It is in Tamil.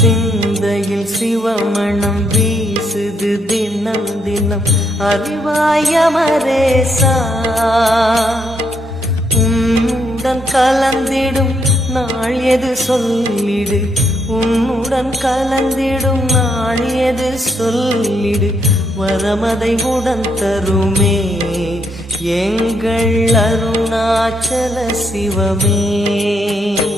சிந்தையில் சிவமணம் வீசுது தினம் தினம் அறிவாயமரேசா உன்னுடன் கலந்திடும் நாள் எது சொல்லிடு உன்னுடன் கலந்திடும் நாள் எது சொல்லிடு வரமதை உடன் தருமே எங்கள் அருணாச்சல சிவமே.